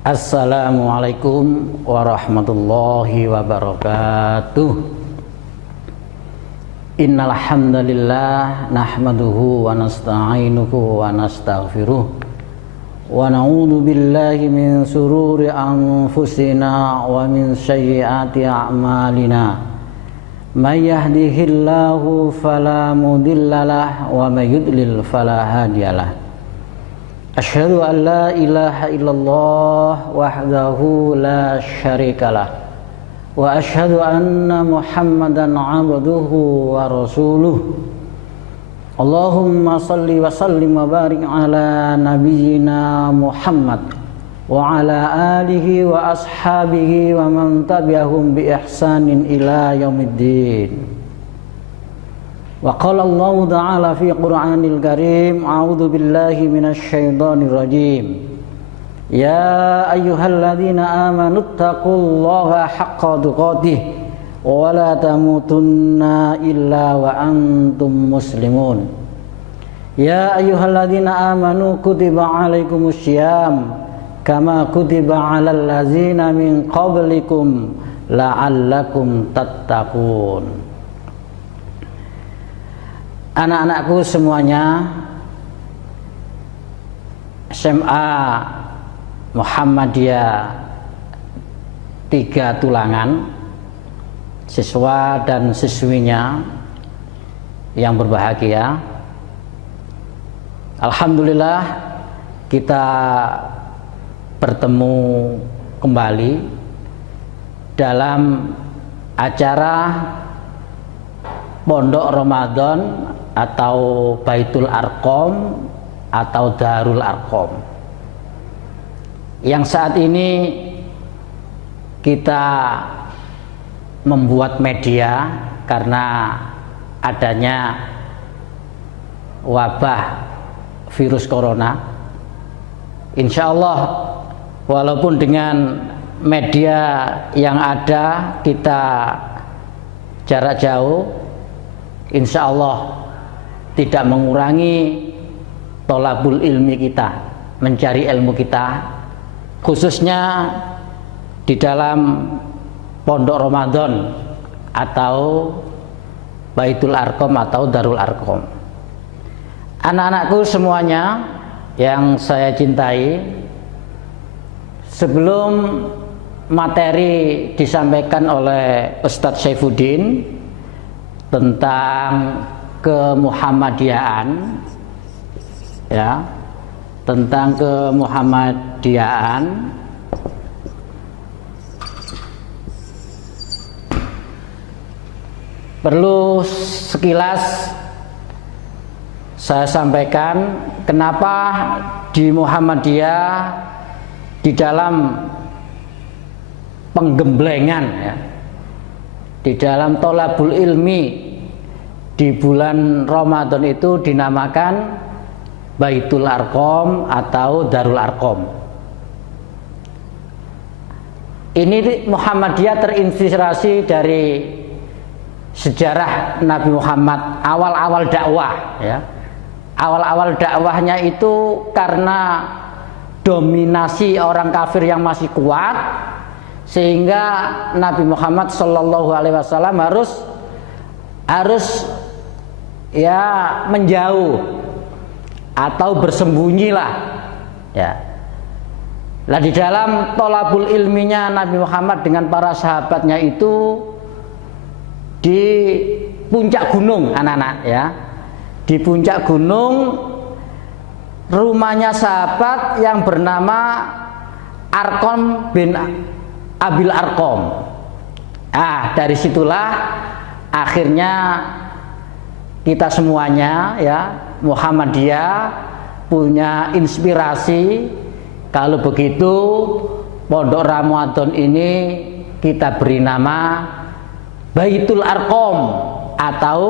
Assalamualaikum warahmatullahi wabarakatuh. Innal hamdalillah nahmaduhu wa nasta'inuhu wa nastaghfiruh wa na'udzu billahi min sururi anfusina wa min sayyiati a'malina. May yahdihillahu fala mudhillalah wa may yudlil fala hadiyalah. Asyhadu an la ilaha illallah wahdahu la syarikalah wa asyhadu anna Muhammadan abduhu wa rasuluh. Allahumma salli wa sallim wa barik ala nabiyyina Muhammad wa ala alihi wa ashabihi wa man tabi'ahum bi ihsanin ila yaumiddin. Wa qala Allah ta'ala fi Qur'anil Karim, a'udzu billahi minasy syaithanir rajim. Ya ayyuhalladzina amanu taqullaha haqqa tuqatih wa la tamutunna illa wa antum muslimun. Ya ayyuhalladzina amanu kutiba 'alaikumus syiyam kama kutiba 'alal ladzina min qablikum la'allakum tattaqun. Anak-anakku semuanya, SMA Muhammadiyah 3 Tulangan, siswa dan siswinya yang berbahagia. Alhamdulillah kita bertemu kembali dalam acara Pondok Ramadan atau Baitul Arqam atau Darul Arqam, yang saat ini kita membuat media karena adanya wabah virus corona. Insya Allah walaupun dengan media yang ada kita jarak jauh, insya Allah tidak mengurangi tolabul ilmi kita, mencari ilmu kita, khususnya di dalam Pondok Ramadan atau Baitul Arqam atau Darul Arqam. Anak-anakku semuanya yang saya cintai, sebelum materi disampaikan oleh Ustadz Saifuddin tentang kemuhammadiaan, ya, tentang kemuhammadiaan, perlu sekilas saya sampaikan kenapa di Muhammadiyah di dalam penggemblengan, ya, di dalam tolabul ilmi di bulan Ramadan itu dinamakan Baitul Arqam atau Darul Arqam. Ini Muhammadiyah terinspirasi dari sejarah Nabi Muhammad awal-awal dakwah, ya. Awal-awal dakwahnya itu karena dominasi orang kafir yang masih kuat, sehingga Nabi Muhammad SAW harus ya menjauh atau bersembunyilah, ya. Nah, di dalam tolabul ilminya Nabi Muhammad dengan para sahabatnya itu di puncak gunung, anak-anak, ya, di puncak gunung rumahnya sahabat yang bernama Arqam bin Abil Arqam. Dari situlah akhirnya kita semuanya, ya, Muhammadiyah punya inspirasi. Kalau begitu Pondok Ramadan ini kita beri nama Baitul Arqam atau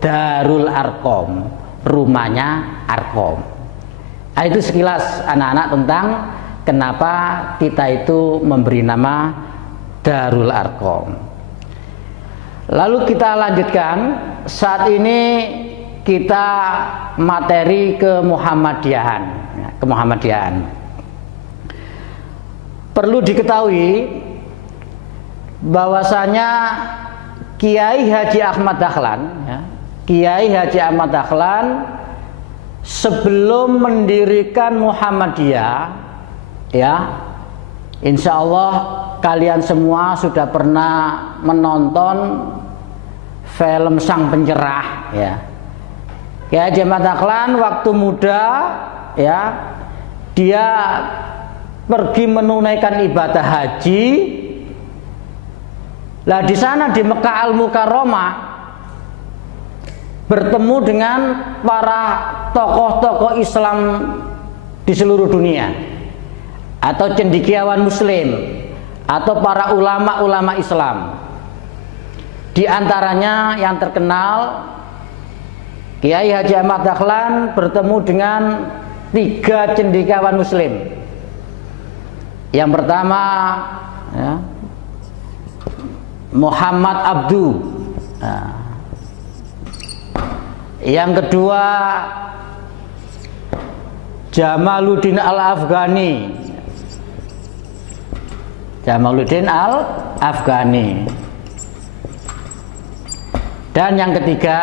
Darul Arqam, rumahnya Arqam. Itu sekilas anak-anak tentang kenapa kita itu memberi nama Darul Arqam. Lalu kita lanjutkan. Saat ini kita materi kemuhammadiyahan. perlu diketahui bahwasanya Kiai Haji Ahmad Dahlan, ya, Kiai Haji Ahmad Dahlan sebelum mendirikan Muhammadiyah, ya, insya Allah kalian semua sudah pernah menonton film Sang Pencerah, ya. Kiai Haji Ahmad Dahlan waktu muda, ya, dia pergi menunaikan ibadah haji. Lah di sana di Mekah Al-Mukarramah bertemu dengan para tokoh-tokoh Islam di seluruh dunia, atau cendekiawan Muslim, atau para ulama-ulama Islam. Di antaranya yang terkenal, Kiai Haji Ahmad Dahlan bertemu dengan 3 cendekiawan Muslim. Yang pertama, ya, Muhammad Abdu. Nah, yang kedua, Jamaluddin Al-Afghani. Jamaluddin Al-Afghani. Dan yang ketiga,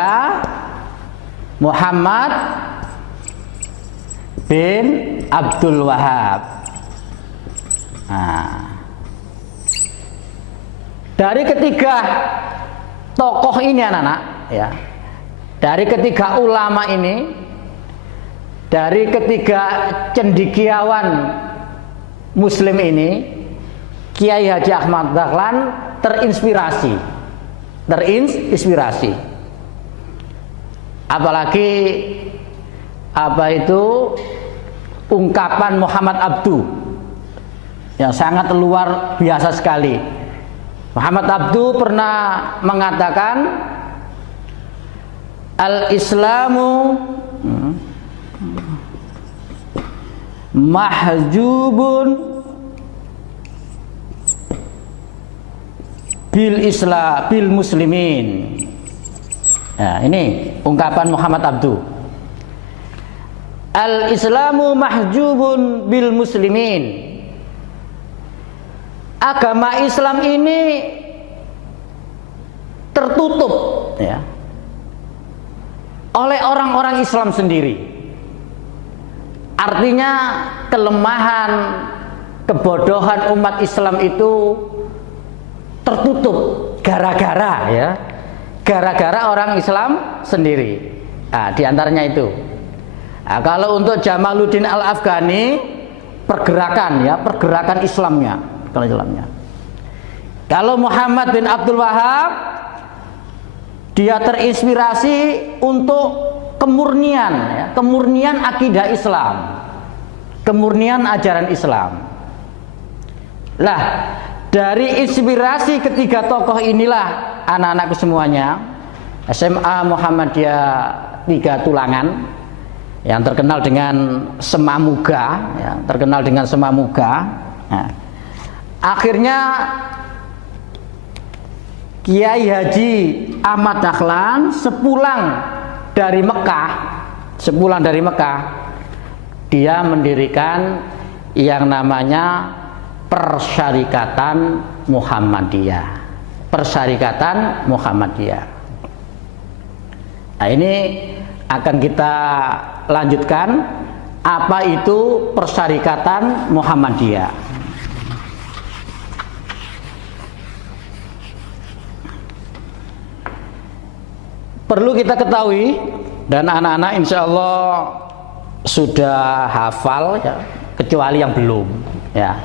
Muhammad bin Abdul Wahab. Nah, dari ketiga tokoh ini anak-anak, ya, dari ketiga ulama ini, dari ketiga cendekiawan Muslim ini, Kiai Haji Ahmad Dahlan terinspirasi. Apalagi apa itu ungkapan Muhammad Abdu yang sangat luar biasa sekali. Muhammad Abdu pernah mengatakan, al-Islamu mahjubun bil muslimin. Nah, ini ungkapan Muhammad Abdu. Al-Islamu mahjubun bil muslimin. Agama Islam ini tertutup, ya, oleh orang-orang Islam sendiri. Artinya kelemahan, kebodohan umat Islam itu tertutup gara-gara, ya, gara-gara orang Islam sendiri. Nah, diantaranya itu. Nah, kalau untuk Jamaluddin Al-Afghani, pergerakan, ya, pergerakan Islamnya. Kalau Muhammad bin Abdul Wahab, dia terinspirasi untuk kemurnian, ya, kemurnian akidah Islam, kemurnian ajaran Islam. Lah, dari inspirasi ketiga tokoh inilah anak-anakku semuanya, SMA Muhammadiyah 3 Tulangan, yang terkenal dengan Semamuga, ya, terkenal dengan Semamuga. Nah, akhirnya Kiai Haji Ahmad Dahlan sepulang dari Mekah, dia mendirikan yang namanya Persyarikatan Muhammadiyah. Persyarikatan Muhammadiyah. Nah, ini akan kita lanjutkan, apa itu Persyarikatan Muhammadiyah. Perlu kita ketahui, dan anak-anak insya Allah sudah hafal, ya, kecuali yang belum, ya.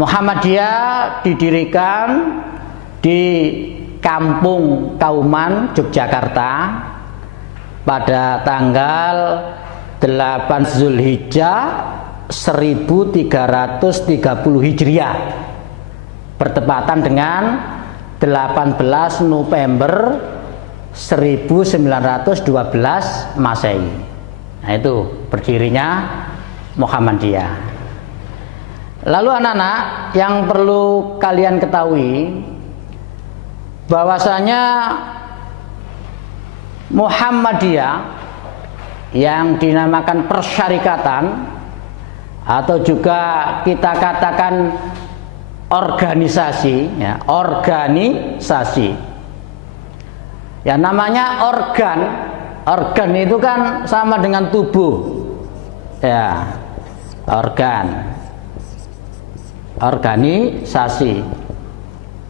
Muhammadiyah didirikan di Kampung Kauman, Yogyakarta pada tanggal 8 Zulhijjah 1330 Hijriah, bertepatan dengan 18 November 1912 Masehi. Nah, itu berdirinya Muhammadiyah. Lalu anak-anak, yang perlu kalian ketahui bahwasanya Muhammadiyah yang dinamakan Persyarikatan atau juga kita katakan organisasi, ya, organisasi. Ya, namanya organ itu kan sama dengan tubuh, ya, organisasi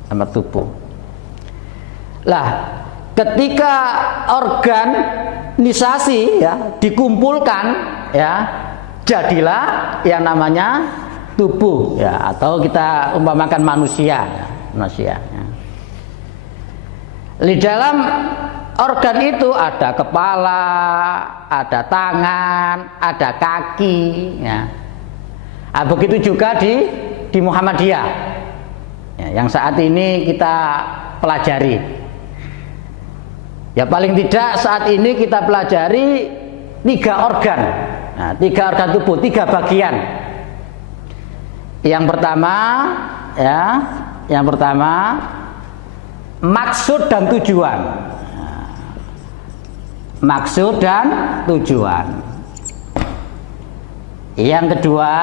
sama tubuh. Lah, ketika organisasi, ya, dikumpulkan, ya, jadilah yang namanya tubuh, ya, atau kita umpamakan manusia, ya, manusia. Ya. Di dalam organ itu ada kepala, ada tangan, ada kaki, ya. Nah, begitu juga di Muhammadiyah, ya, yang saat ini kita pelajari. Ya, paling tidak saat ini kita pelajari 3 organ. Nah, 3 organ tubuh, 3 bagian. Yang pertama, ya, maksud dan tujuan. Maksud dan tujuan. Yang kedua,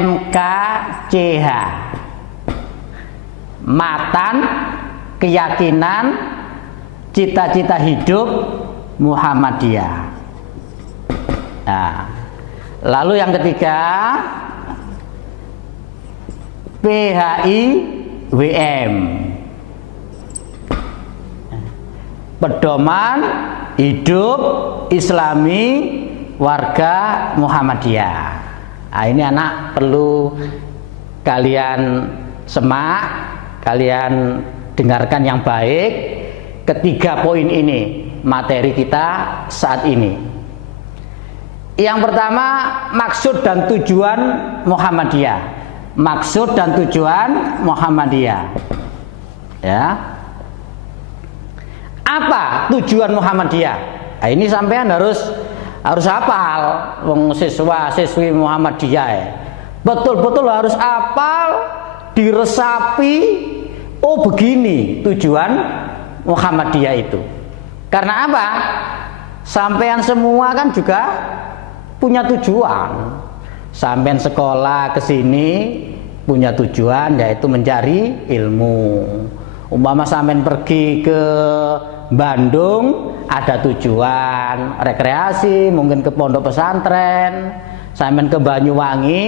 MKCH, matan, keyakinan, cita-cita hidup Muhammadiyah. Nah, lalu yang ketiga, PHIWM, pedoman hidup Islami warga Muhammadiyah. Nah, ini anak perlu kalian semak, kalian dengarkan yang baik. Ketiga poin ini materi kita saat ini. Yang pertama, maksud dan tujuan Muhammadiyah. Maksud dan tujuan Muhammadiyah. Ya. Apa tujuan Muhammadiyah? Nah, ini sampean harus hafal, wong siswa-siswi Muhammadiyah. Ya. Betul-betul harus hafal, diresapi. Oh, begini tujuan Muhammadiyah itu. Karena apa? Sampean semua kan juga punya tujuan. Sampean sekolah ke sini punya tujuan, yaitu mencari ilmu. Umpama sampean pergi ke Bandung ada tujuan rekreasi, mungkin ke pondok pesantren. Sampean ke Banyuwangi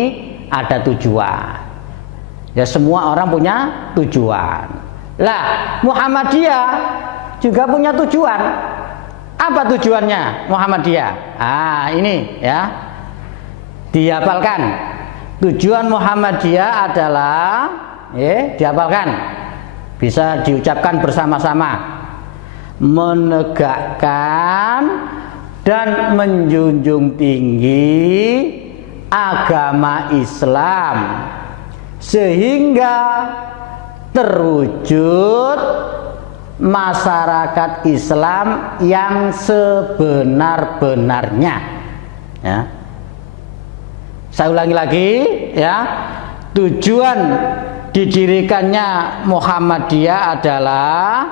ada tujuan. Ya, semua orang punya tujuan. Lah, Muhammadiyah juga punya tujuan. Apa tujuannya Muhammadiyah? Ah, ini ya. Dihafalkan. Tujuan Muhammadiyah adalah, dihafalkan. Bisa diucapkan bersama-sama. Menegakkan dan menjunjung tinggi agama Islam sehingga terwujud masyarakat Islam yang sebenar-benarnya. Ya. Saya ulangi lagi, ya. Tujuan didirikannya Muhammadiyah adalah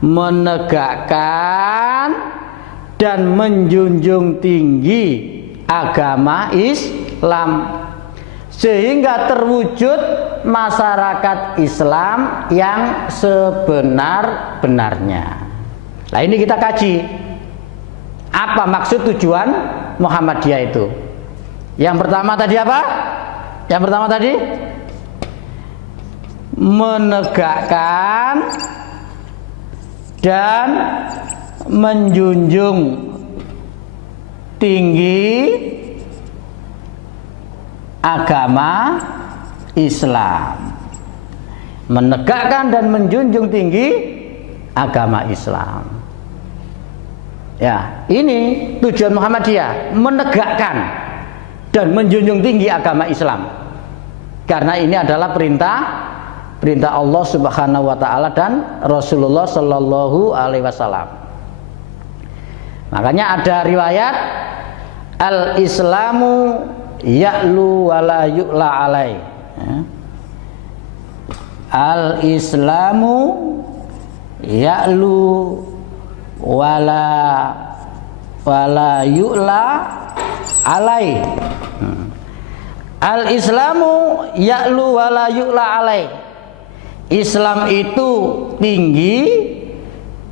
menegakkan dan menjunjung tinggi agama Islam sehingga terwujud masyarakat Islam yang sebenar-benarnya. Nah, ini kita kaji. Apa maksud tujuan Muhammadiyah itu? Yang pertama tadi apa? Yang pertama tadi menegakkan dan menjunjung tinggi agama Islam. Menegakkan dan menjunjung tinggi agama Islam. Ya, ini tujuan Muhammadiyah, menegakkan dan menjunjung tinggi agama Islam. Karena ini adalah perintah Allah Subhanahu wa taala dan Rasulullah sallallahu alaihi wasallam. Makanya ada riwayat al-Islamu ya'lu wa la yu'la alai. Al-Islamu ya'lu wa la wala yu'la alai. Al-Islamu ya'lu wala yu'la alai. Islam itu tinggi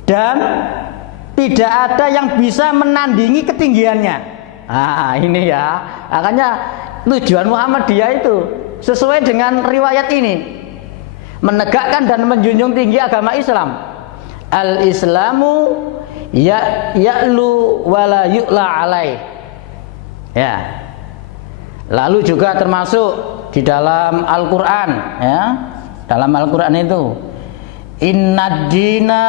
dan tidak ada yang bisa menandingi ketinggiannya. Nah, ini ya. Makanya tujuan Muhammadiyah itu sesuai dengan riwayat ini, menegakkan dan menjunjung tinggi agama Islam. Al-Islamu ya'lu wala yu'la alai. Ya. Lalu juga termasuk di dalam Al-Qur'an, ya. Dalam Al-Qur'an itu innad dina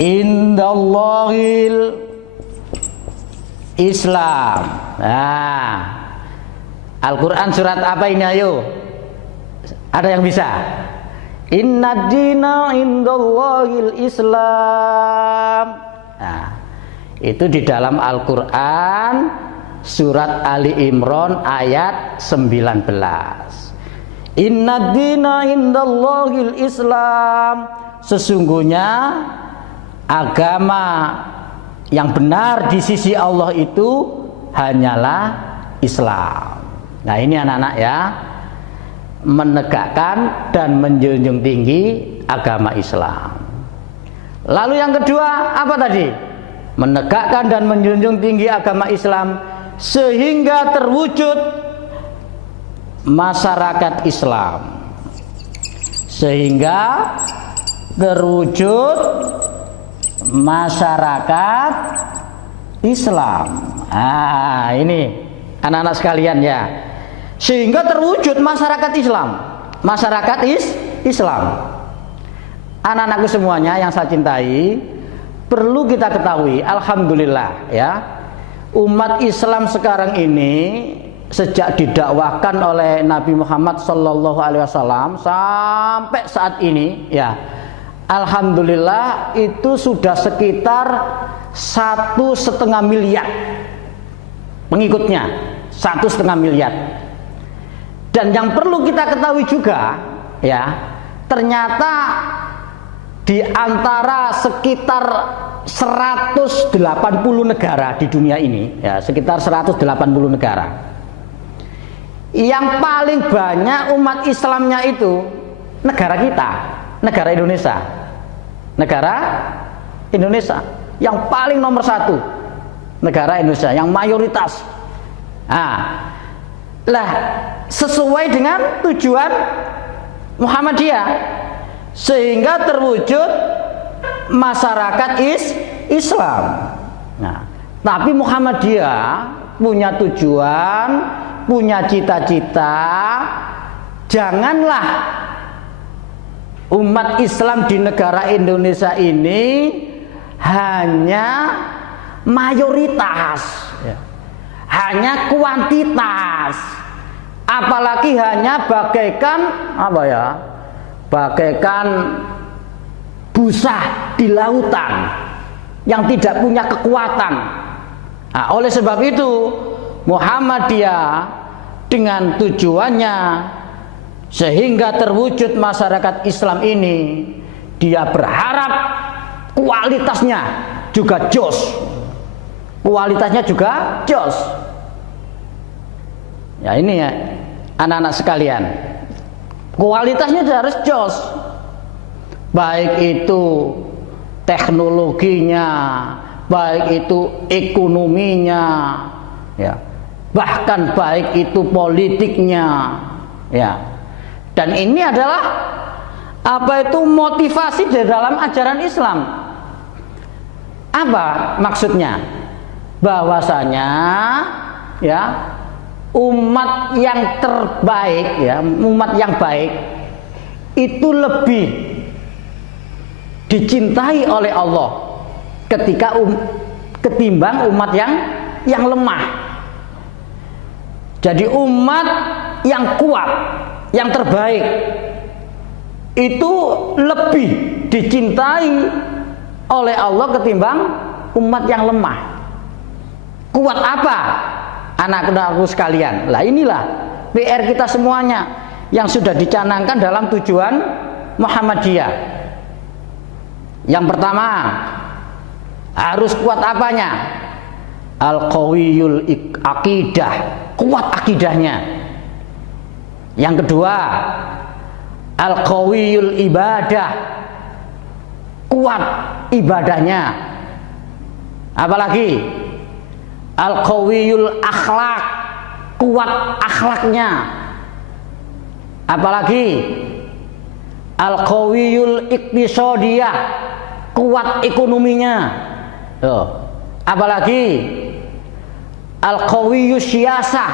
indallahil Islam. Nah, Al-Qur'an surat apa ini, ayo? Ada yang bisa? Innad dina indallahil Islam. Nah, itu di dalam Al-Qur'an surat Ali Imran ayat 19. Innad dina indallahil Islam. Sesungguhnya agama yang benar di sisi Allah itu hanyalah Islam. Nah, ini anak-anak ya, menegakkan dan menjunjung tinggi agama Islam. Lalu yang kedua apa tadi? Menegakkan dan menjunjung tinggi agama Islam sehingga terwujud masyarakat Islam. Sehingga terwujud masyarakat Islam. Ah, ini anak-anak sekalian ya. Sehingga terwujud masyarakat Islam. Masyarakat Islam. Anak-anakku semuanya yang saya cintai, perlu kita ketahui, alhamdulillah ya, umat Islam sekarang ini sejak didakwakan oleh Nabi Muhammad SAW sampai saat ini ya, alhamdulillah itu sudah sekitar 1,5 miliar pengikutnya, 1,5 miliar. Dan yang perlu kita ketahui juga ya, ternyata di antara sekitar 180 negara di dunia ini ya, sekitar 180 negara, yang paling banyak umat Islamnya itu negara kita, negara Indonesia. Negara Indonesia yang paling nomor 1, negara Indonesia yang mayoritas. Nah, lah sesuai dengan tujuan Muhammadiyah, sehingga terwujud masyarakat Islam. Nah, tapi Muhammadiyah punya tujuan, punya cita-cita, janganlah umat Islam di negara Indonesia ini hanya mayoritas, hanya kuantitas, apalagi hanya bagaikan apa ya, bagaikan busa di lautan yang tidak punya kekuatan. Nah, oleh sebab itu Muhammadiyah dengan tujuannya sehingga terwujud masyarakat Islam ini, dia berharap kualitasnya juga jos, kualitasnya juga jos. Ya ini ya anak-anak sekalian, kualitasnya harus jos, baik itu teknologinya, baik itu ekonominya, ya, bahkan baik itu politiknya, ya. Dan ini adalah apa itu motivasi di dalam ajaran Islam. Apa maksudnya? Bahwasanya ya, umat yang terbaik ya, umat yang baik itu lebih dicintai oleh Allah ketika ketimbang umat yang lemah. Jadi umat yang kuat, yang terbaik itu lebih dicintai oleh Allah ketimbang umat yang lemah. Kuat apa? Anak-anakku sekalian. Lah inilah PR kita semuanya yang sudah dicanangkan dalam tujuan Muhammadiyah. Yang pertama, Harus kuat apanya? Al-qawiyul aqidah, kuat akidahnya. Yang kedua, al-qawiyul ibadah, kuat ibadahnya. Apalagi al-qawiyul akhlak, kuat akhlaknya. Apalagi al-qawiyul iktisadiyah, kuat ekonominya. Apalagi al-qawiyus siyasah,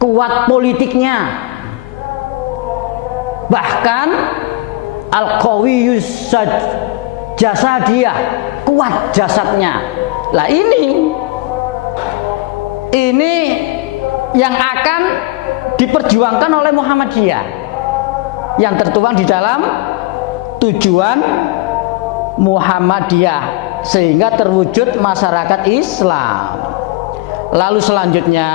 kuat politiknya. Bahkan al-qawiyus jasadiyah, kuat jasadnya. Lah ini yang akan diperjuangkan oleh Muhammadiyah, yang tertuang di dalam tujuan Muhammadiyah, sehingga terwujud masyarakat Islam. Lalu selanjutnya,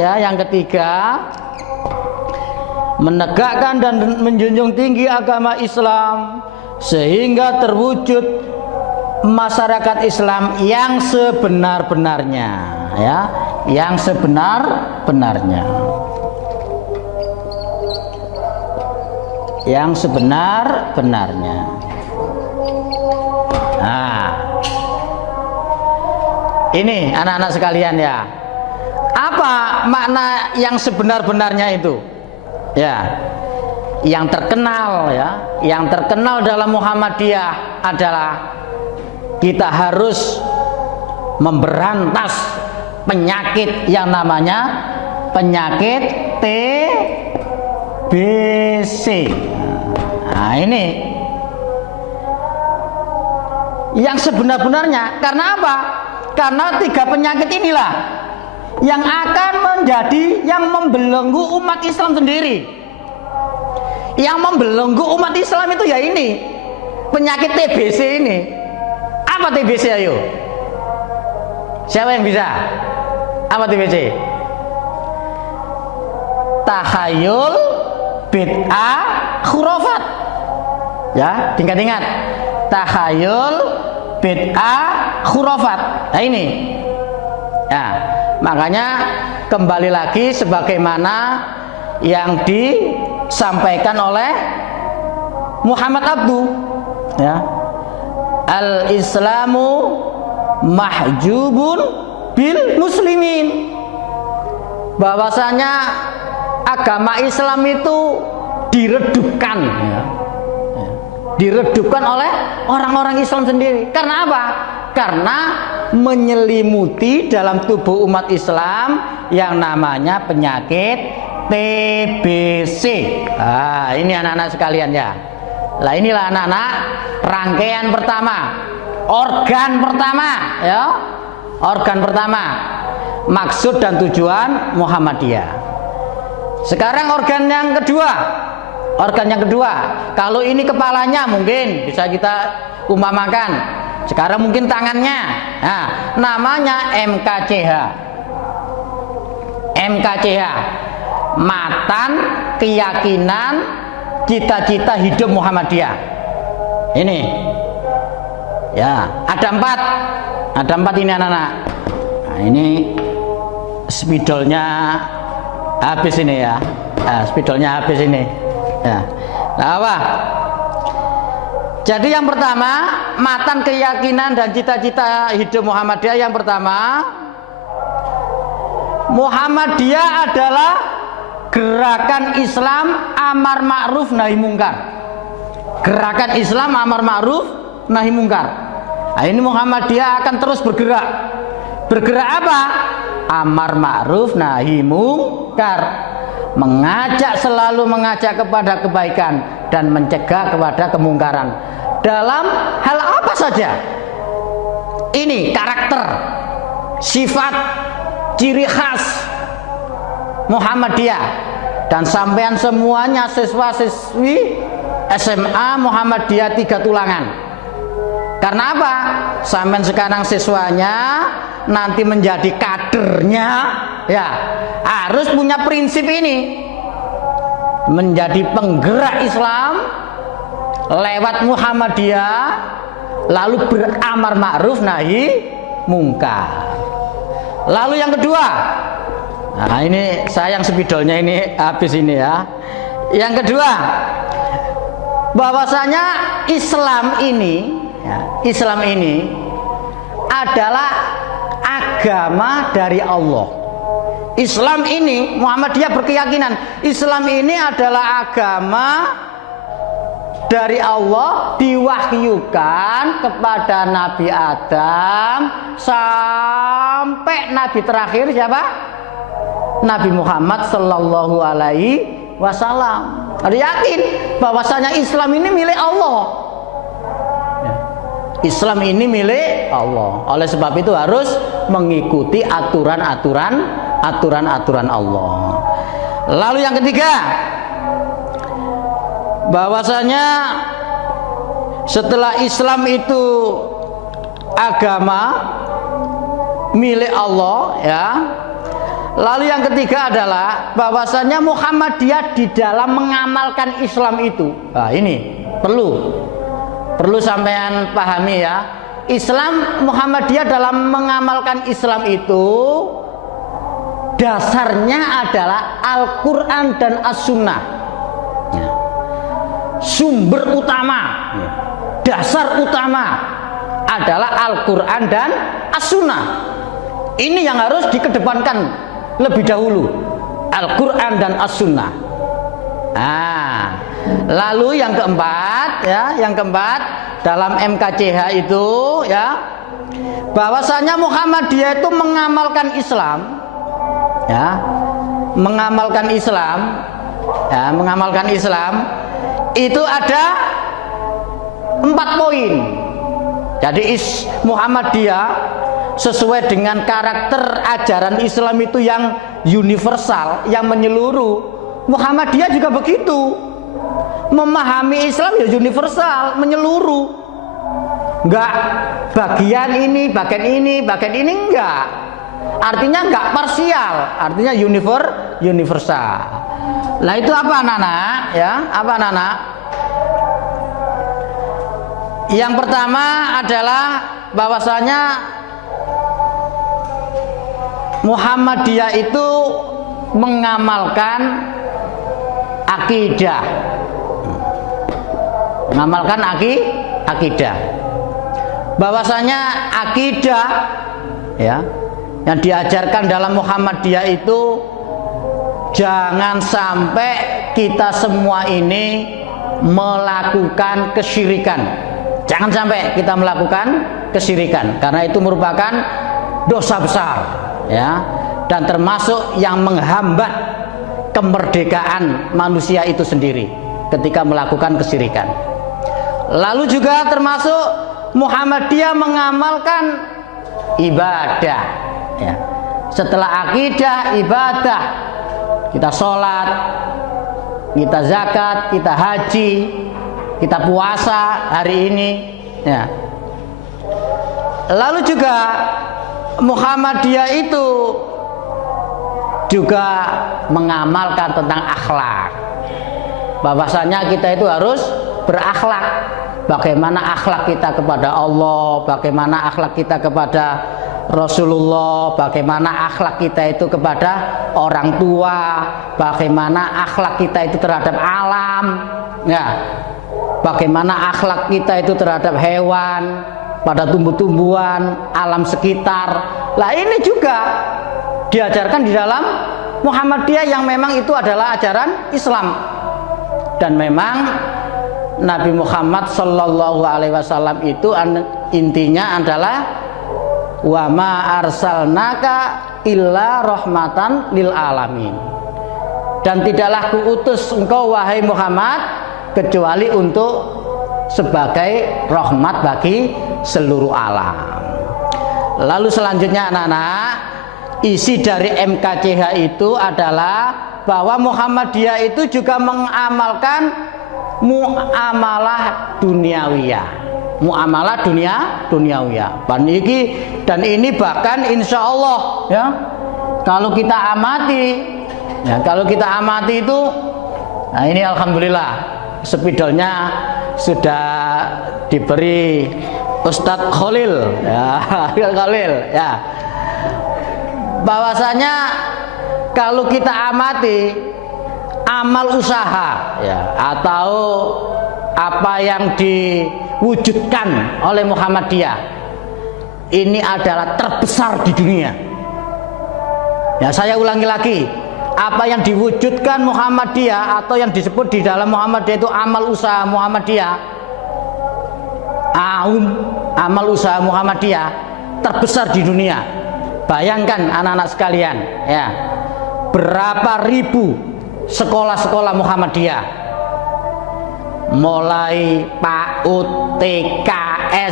ya, yang ketiga, menegakkan dan menjunjung tinggi agama Islam sehingga terwujud masyarakat Islam yang sebenar-benarnya, ya, yang sebenar-benarnya, yang sebenar-benarnya. Nah, ini anak-anak sekalian, ya, apa makna yang sebenar-benarnya itu? Ya, yang terkenal, ya, yang terkenal dalam Muhammadiyah adalah kita harus memberantas penyakit yang namanya penyakit TBC. Nah, ini yang sebenar-benarnya. Karena apa? Karena 3 penyakit inilah yang akan menjadi yang membelenggu umat Islam sendiri. Yang membelenggu umat Islam itu ya ini, penyakit TBC ini. Apa TBC, ayo? Siapa yang bisa? Apa TBC? Takhayul, bid'ah, khurafat. Ya, ingat-ingat. Takhayul, bid'ah, khurafat. Nah, ini. Ya, makanya kembali lagi sebagaimana yang disampaikan oleh Muhammad Abdu, ya. Al-Islamu mahjubun bil muslimin, bahwasanya agama Islam itu diredupkan, ya. Diredupkan oleh orang-orang Islam sendiri. Karena apa? Karena menyelimuti dalam tubuh umat Islam yang namanya penyakit TBC. Ah, ini anak-anak sekalian, ya. Lah, inilah anak-anak rangkaian pertama, organ pertama, ya. Organ pertama, maksud dan tujuan Muhammadiyah. Sekarang organ yang kedua. Organ yang kedua, kalau ini kepalanya mungkin bisa kita umpamakan. Sekarang mungkin tangannya. Nah, namanya MKCH. MKCH, matan keyakinan cita-cita hidup Muhammadiyah. Ini, ya, ada 4. Ada 4 ini anak-anak. Nah, ini spidolnya habis ini, ya. Nah, spidolnya habis ini, ya. Nah, apa? Jadi yang pertama, matan keyakinan dan cita-cita hidup Muhammadiyah. Yang pertama, Muhammadiyah adalah gerakan Islam amar ma'ruf nahi mungkar. Gerakan Islam amar ma'ruf nahi mungkar. Nah, ini Muhammadiyah akan terus bergerak. Bergerak apa? Amar ma'ruf nahi mungkar. Selalu mengajak kepada kebaikan dan mencegah kepada kemungkaran. Dalam hal apa saja. Ini karakter, sifat, ciri khas Muhammadiyah. Dan sampean semuanya siswa-siswi SMA Muhammadiyah 3 Tulangan. Karena apa? Sampean sekarang siswanya, nanti menjadi kadernya, ya, harus punya prinsip ini. Menjadi penggerak Islam lewat Muhammadiyah, lalu beramar ma'ruf nahi mungkar. Lalu yang kedua, nah ini sayang spidolnya ini habis ini ya. Yang kedua, bahwasanya Islam ini adalah agama dari Allah. Islam ini, Muhammadiyah berkeyakinan Islam ini adalah agama dari Allah, diwahyukan kepada Nabi Adam sampai Nabi terakhir siapa? Nabi Muhammad Sallallahu Alaihi Wasallam. Ada yakin bahwasanya Islam ini milik Allah. Islam ini milik Allah. Oleh sebab itu harus mengikuti aturan-aturan Allah. Lalu yang ketiga, bahwasanya setelah Islam itu agama milik Allah ya. Lalu yang ketiga adalah bahwasanya Muhammadiyah di dalam mengamalkan Islam itu. Nah, ini perlu sampean pahami ya. Islam Muhammadiyah dalam mengamalkan Islam itu dasarnya adalah Al-Qur'an dan As-Sunnah. Sumber utama, dasar utama adalah Al-Qur'an dan As-Sunnah. Ini yang harus dikedepankan lebih dahulu, Al-Qur'an dan As-Sunnah. Nah, lalu yang keempat dalam MKCH itu ya, bahwasanya Muhammadiyah itu mengamalkan Islam ya, mengamalkan Islam itu ada 4 poin. Jadi Muhammadiyah sesuai dengan karakter ajaran Islam itu yang universal, yang menyeluruh. Muhammadiyah juga begitu, memahami Islam ya universal, menyeluruh, enggak bagian ini enggak. Artinya enggak parsial, artinya universal. Nah itu apa anak-anak ya? Apa anak-anak? Yang pertama adalah bahwasanya Muhammadiyah itu mengamalkan akidah. Mengamalkan akidah. Bahwasanya akidah ya yang diajarkan dalam Muhammadiyah itu jangan sampai kita semua ini melakukan kesyirikan. Jangan sampai kita melakukan kesyirikan, karena itu merupakan dosa besar ya, dan termasuk yang menghambat kemerdekaan manusia itu sendiri ketika melakukan kesyirikan. Lalu juga termasuk Muhammadiyah mengamalkan ibadah ya. Setelah akidah, ibadah, kita sholat, kita zakat, kita haji, kita puasa hari ini ya. Lalu juga Muhammadiyah itu juga mengamalkan tentang akhlak, bahwasanya kita itu harus berakhlak. Bagaimana akhlak kita kepada Allah, bagaimana akhlak kita kepada Rasulullah, bagaimana akhlak kita itu kepada orang tua, bagaimana akhlak kita itu terhadap alam ya, bagaimana akhlak kita itu terhadap hewan, pada tumbuh-tumbuhan, alam sekitar. Lah ini juga diajarkan di dalam Muhammadiyah yang memang itu adalah ajaran Islam. Dan memang Nabi Muhammad Sallallahu Alaihi Wasallam itu intinya adalah wa ma arsalnaka illa rahmatan lil alamin, dan tidaklah kuutus engkau wahai Muhammad kecuali untuk sebagai rahmat bagi seluruh alam. Lalu selanjutnya anak-anak, isi dari MKCH itu adalah bahwa Muhammadiyah itu juga mengamalkan muamalah duniawiyah, muamalah duniawiyah. Dan ini bahkan insya Allah ya, kalau kita amati itu, nah ini alhamdulillah spidolnya sudah diberi Ustadz Khalil ya, Khalil ya, bahwasanya kalau kita amati amal usaha ya, atau apa yang diwujudkan oleh Muhammadiyah ini adalah terbesar di dunia. Ya, saya ulangi lagi, apa yang diwujudkan Muhammadiyah atau yang disebut di dalam Muhammadiyah itu amal usaha Muhammadiyah, amal usaha Muhammadiyah terbesar di dunia. Bayangkan anak-anak sekalian ya, berapa ribu sekolah-sekolah Muhammadiyah, mulai PAUD, TK,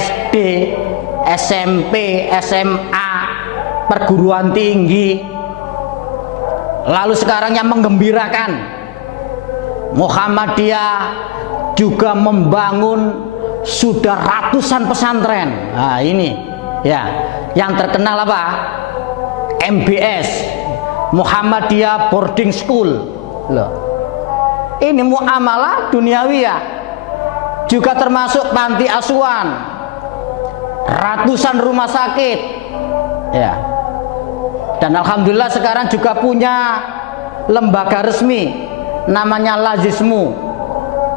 SD, SMP, SMA, perguruan tinggi. Lalu sekarang yang menggembirakan, Muhammadiyah juga membangun sudah ratusan pesantren. Nah ini ya, yang terkenal apa? MBS, Muhammadiyah Boarding School. Loh, ini muamalah duniawiyah. Juga termasuk panti asuhan, ratusan rumah sakit ya. Dan alhamdulillah sekarang juga punya lembaga resmi namanya Lazismu.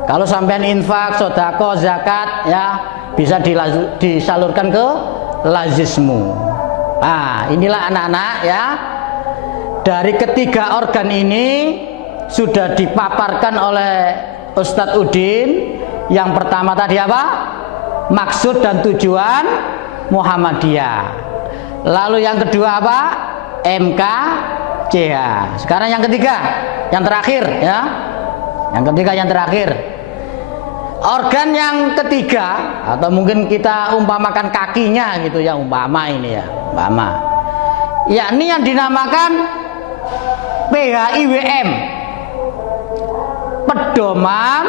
Kalau sampean infak, sodako, zakat ya, bisa disalurkan ke Lazismu. Nah, inilah anak-anak ya, dari ketiga organ ini sudah dipaparkan oleh Ustadz Udin. Yang pertama tadi apa? Maksud dan tujuan Muhammadiyah. Lalu yang kedua apa? MKCH. Sekarang yang ketiga, yang terakhir ya. Yang ketiga, yang terakhir. Organ yang ketiga, atau mungkin kita umpamakan kakinya gitu ya, umpama ini ya, umpama. Yakni yang dinamakan PHIWM. Pedoman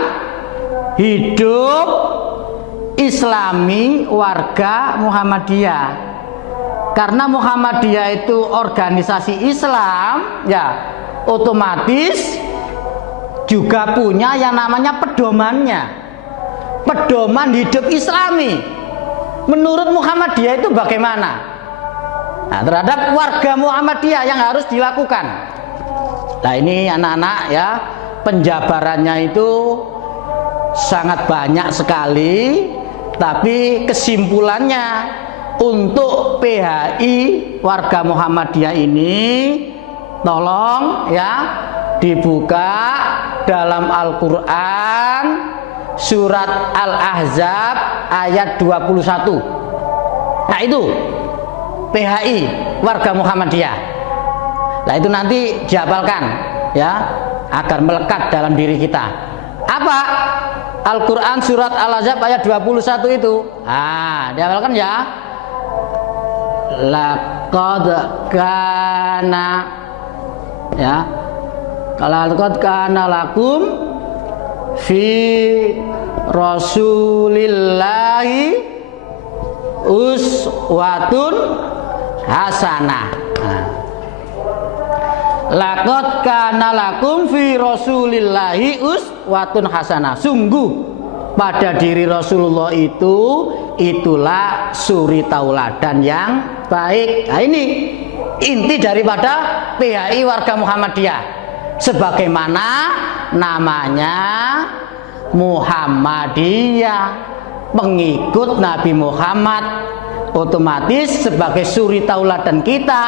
Hidup Islami Warga Muhammadiyah. Karena Muhammadiyah itu organisasi Islam ya, otomatis juga punya yang namanya pedomannya, pedoman hidup Islami. Menurut Muhammadiyah itu bagaimana? Nah, terhadap warga Muhammadiyah yang harus dilakukan. Nah ini anak-anak ya, penjabarannya itu sangat banyak sekali, tapi kesimpulannya untuk PHI warga Muhammadiyah ini tolong ya dibuka dalam Al-Quran surat Al-Ahzab ayat 21. Nah itu PHI warga Muhammadiyah. Nah itu nanti dihafalkan ya, agar melekat dalam diri kita. Apa? Al-Quran surat Al-Ahzab ayat 21 itu. Ah, dihafalkan ya. Laqad kana ya, laqad kana lakum fi rasulillahi uswatun hasanah. Laqad kana lakum fi rasulillahi uswatun hasanah. Sungguh pada diri Rasulullah itulah suri tauladan yang baik. Nah ini inti daripada PHI warga Muhammadiyah. Sebagaimana namanya Muhammadiyah, pengikut Nabi Muhammad, otomatis sebagai suri tauladan kita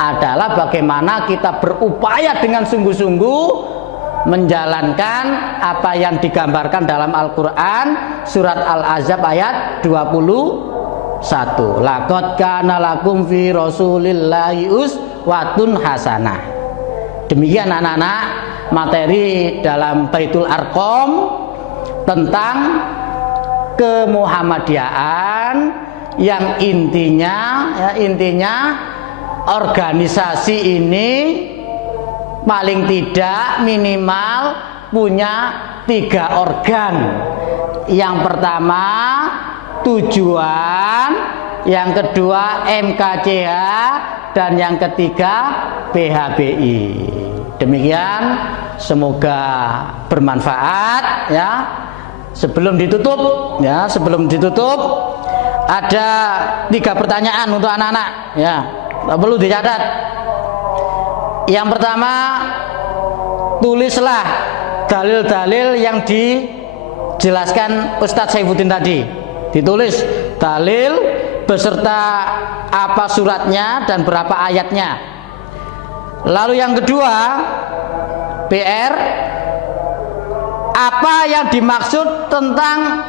adalah bagaimana kita berupaya dengan sungguh-sungguh menjalankan apa yang digambarkan dalam Al-Quran surat Al-Ahzab ayat 21. Laqad kana lakum fi rasulillahi uswatun hasanah. Demikian anak-anak materi dalam Baitul Arqam tentang kemuhammadiyahan yang intinya organisasi ini paling tidak minimal punya 3 organ. Yang pertama tujuan, yang kedua MKCH, dan yang ketiga PHBI. Demikian, semoga bermanfaat ya. Sebelum ditutup ada 3 pertanyaan untuk anak-anak, ya, perlu dicatat. Yang pertama, tulislah dalil-dalil yang dijelaskan Ustadz Saifuddin tadi. Ditulis dalil beserta apa suratnya dan berapa ayatnya. Lalu yang kedua, PR, apa yang dimaksud tentang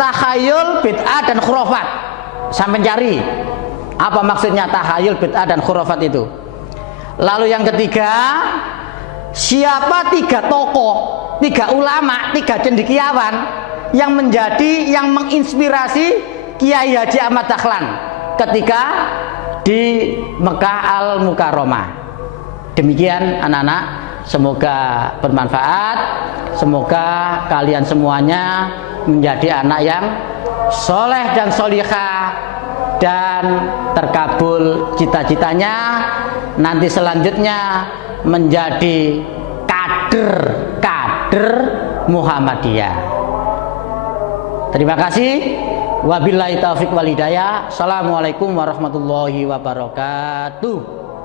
takhayul, bid'ah dan khurafat. Sampai cari apa maksudnya takhayul, bid'ah dan khurafat itu. Lalu yang ketiga, siapa 3 tokoh, 3 ulama, 3 cendekiawan yang menginspirasi Kiai Haji Ahmad Dahlan ketika di Mekah Al-Mukarramah. Demikian anak-anak, semoga bermanfaat, semoga kalian semuanya menjadi anak yang soleh dan solihah dan terkabul cita-citanya nanti selanjutnya menjadi kader Muhammadiyah. Terima kasih. Wabillahi taufiq wal hidayah. Assalamualaikum warahmatullahi wabarakatuh.